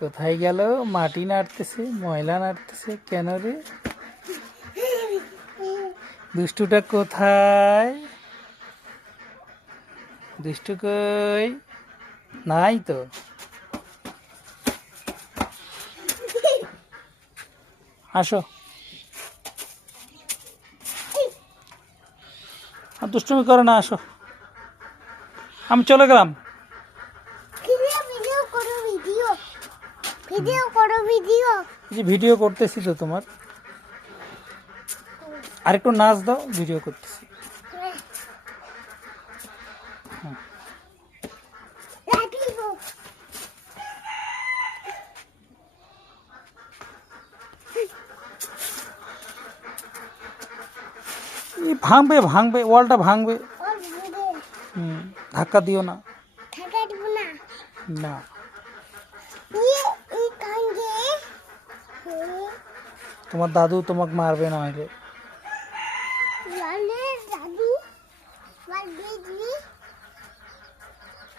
কোথায় গেল? মাটি নাড়তেছে, ময়লা নাড়তেছে কেন রে? দুষ্টুটা কোথায়? দুষ্টু কই? নাই তো। আসো, আর দুষ্টুমি করে না, আসো। আমি চলে গেলাম। ভিডিও করতেছি তো তোমার। আরেকটু নাচ দাও, ভিডিও করতেছি। ভাঙবে ভাঙবে, ওয়ালটা ভাঙবে। ধাক্কা দিও না। না, তোমার দাদু তোমাকে মারবে না হলে।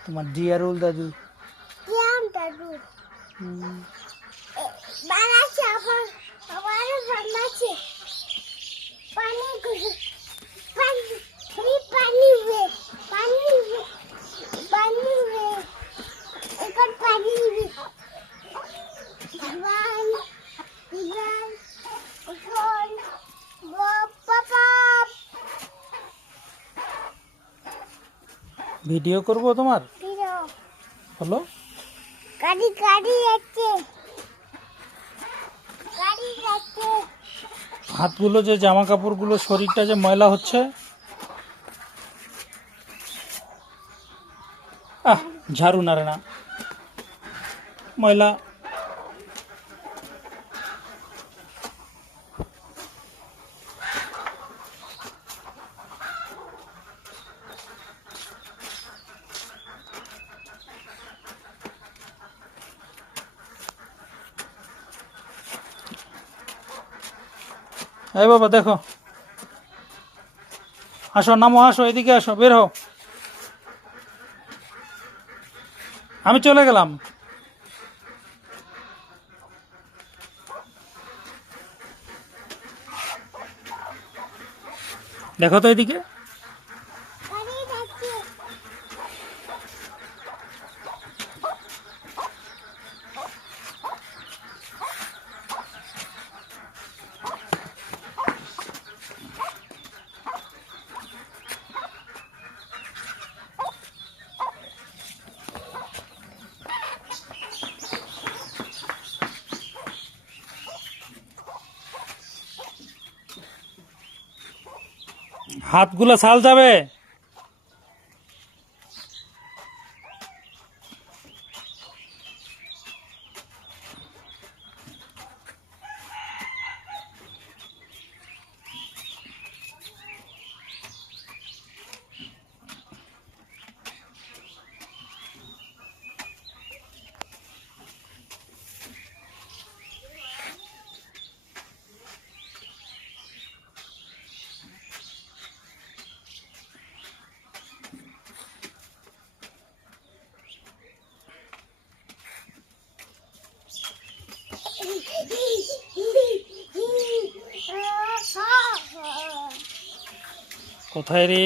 তোমার ডিয়ারুল দাদু। ভিডিও করব তোমার, হলো হাতগুলো যে জামা কাপড়গুলো, শরীরটা যে ময়লা হচ্ছে। ঝাড়ু নাড়ে না, ময়লা। এই বাবা দেখো, আসো, নামো, আসো, এদিকে আসো, বের হও। আমি চলে গেলাম। দেখো তো এদিকে। হাতগুলো ছাল যাবে। কোথায় রে?